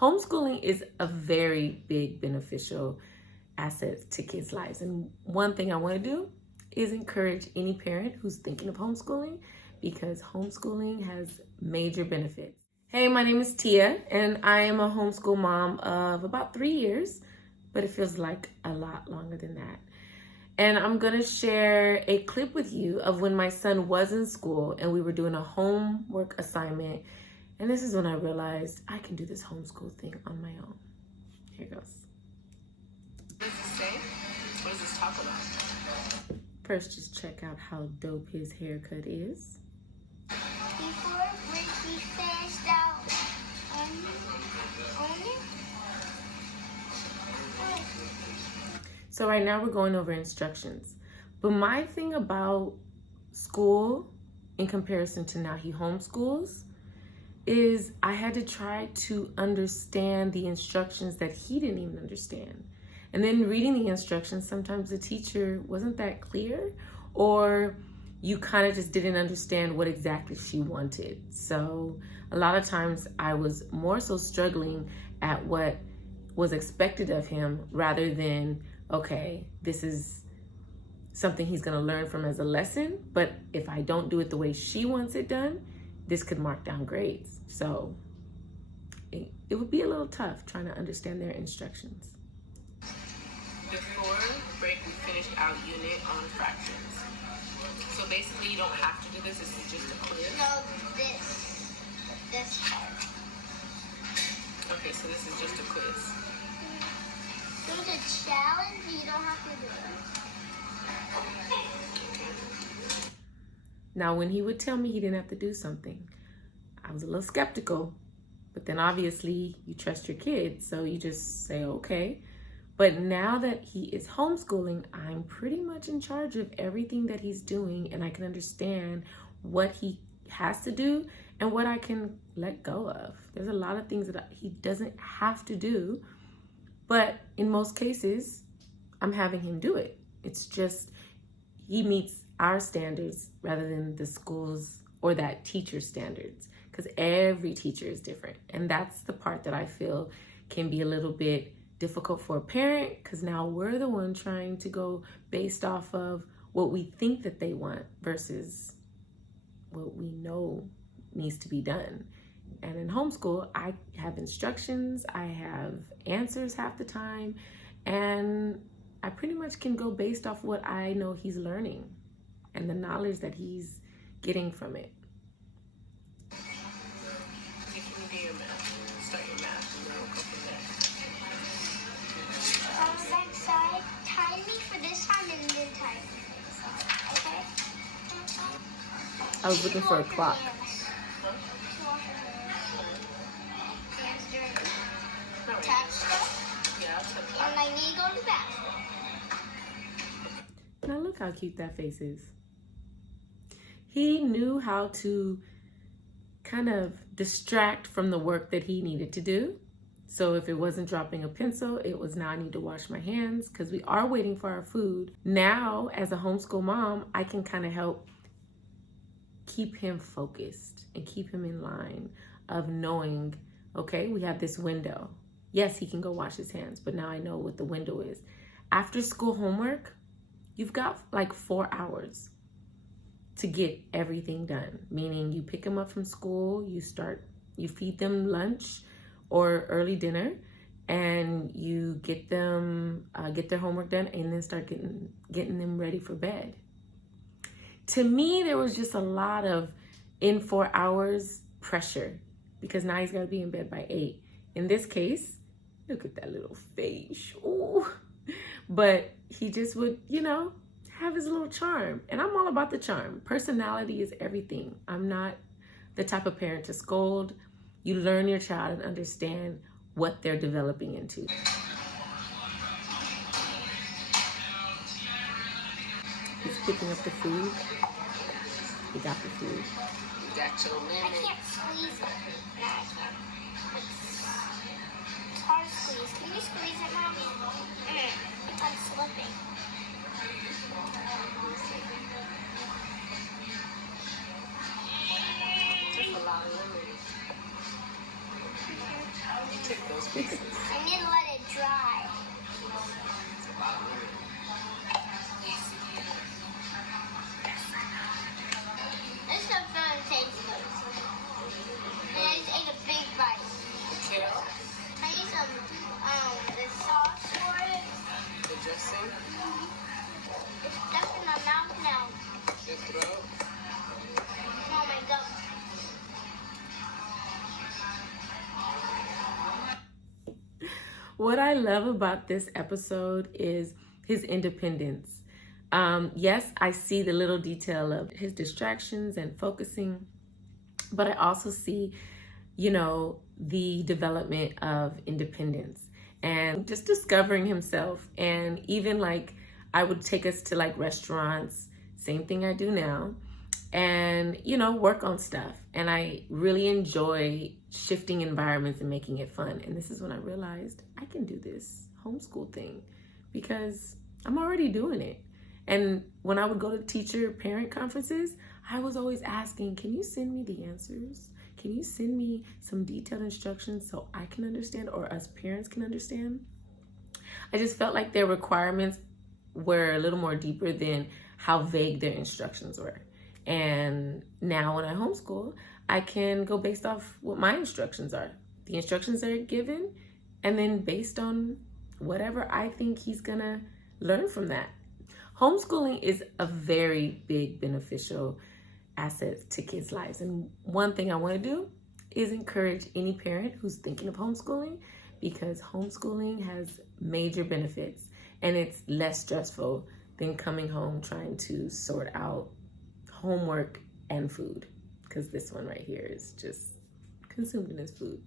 Homeschooling is a very big beneficial asset to kids' lives. And one thing I want to do is encourage any parent who's thinking of homeschooling, because homeschooling has major benefits. Hey, my name is Tia, and I am a homeschool mom of about 3 years, but it feels like a lot longer than that. And I'm gonna share a clip with you of when my son was in school and we were doing a homework assignment. And this is when I realized I can do this homeschool thing on my own. Here goes. What does this say? What does this talk about? First, just check out how dope his haircut is. Before we finished out on it. So right now we're going over instructions. But my thing about school in comparison to now he homeschools is I had to try to understand the instructions that he didn't even understand. And then reading the instructions, sometimes the teacher wasn't that clear, or you kind of just didn't understand what exactly she wanted. So a lot of times I was more so struggling at what was expected of him rather than, okay, this is something he's gonna learn from as a lesson, but if I don't do it the way she wants it done, this could mark down grades. So it would be a little tough trying to understand their instructions. Before break, we finished our unit on fractions. So basically, you don't have to do this. This is just a quiz. No, this part. Okay, so this is just a quiz. There's a challenge, you don't have to do it. Now, when he would tell me he didn't have to do something, I was a little skeptical, but then obviously you trust your kid, so you just say, okay. But now that he is homeschooling, I'm pretty much in charge of everything that he's doing, and I can understand what he has to do and what I can let go of. There's a lot of things that he doesn't have to do, but in most cases, I'm having him do it. It's just he meets our standards rather than the school's or that teacher's standards, because every teacher is different. And that's the part that I feel can be a little bit difficult for a parent, because now we're the one trying to go based off of what we think that they want versus what we know needs to be done. And in homeschool, I have instructions, I have answers half the time, and I pretty much can go based off what I know he's learning and the knowledge that he's getting from it. You can do your math. Start your math, and then we'll go from there. On the back side, tie me for this time and then tie me for this side, okay? I was looking for a clock. Touch stuff, Yeah, I'll touch and I need to go to the bathroom. Now look how cute that face is. He knew how to kind of distract from the work that he needed to do. So if it wasn't dropping a pencil, it was now I need to wash my hands because we are waiting for our food. Now, as a homeschool mom, I can kind of help keep him focused and keep him in line of knowing, okay, we have this window. Yes, he can go wash his hands, but now I know what the window is. After school homework, you've got like 4 hours to get everything done. Meaning you pick them up from school, you feed them lunch or early dinner, and you get them, get their homework done, and then start getting them ready for bed. To me, there was just a lot of in 4 hours pressure, because now he's got to be in bed by 8. In this case, look at that little face. Ooh. But he just would, have his little charm. And I'm all about the charm. Personality is everything. I'm not the type of parent to scold. You learn your child and understand what they're developing into. He's picking up the food. He got the food. You got your I limit. can't squeeze it. It's hard to squeeze. Can you squeeze it, Mommy? I'm slipping. Just a lot of limit. take those pieces. I need to let it dry. It's a lot of women. This stuff doesn't taste good. And I just ate a big bite. Kale, I need some the sauce for it. the dressing, It's stuck in my mouth now. your throat. Oh my god. What I love about this episode is his independence. Yes, I see the little detail of his distractions and focusing, but I also see, the development of independence and just discovering himself. And even like I would take us to like restaurants, same thing I do now, and work on stuff. And I really enjoy shifting environments and making it fun. And this is when I realized I can do this homeschool thing because I'm already doing it. And when I would go to teacher parent conferences, I was always asking, can you send me the answers? Can you send me some detailed instructions so I can understand, or us parents can understand? I just felt like their requirements were a little more deeper than how vague their instructions were. And now when I homeschool, I can go based off what my instructions are. The instructions are given, and then based on whatever I think he's gonna learn from that. Homeschooling is a very big beneficial asset to kids' lives. And one thing I wanna do is encourage any parent who's thinking of homeschooling, because homeschooling has major benefits and it's less stressful than coming home trying to sort out homework and food, because this one right here is just consumed in his food.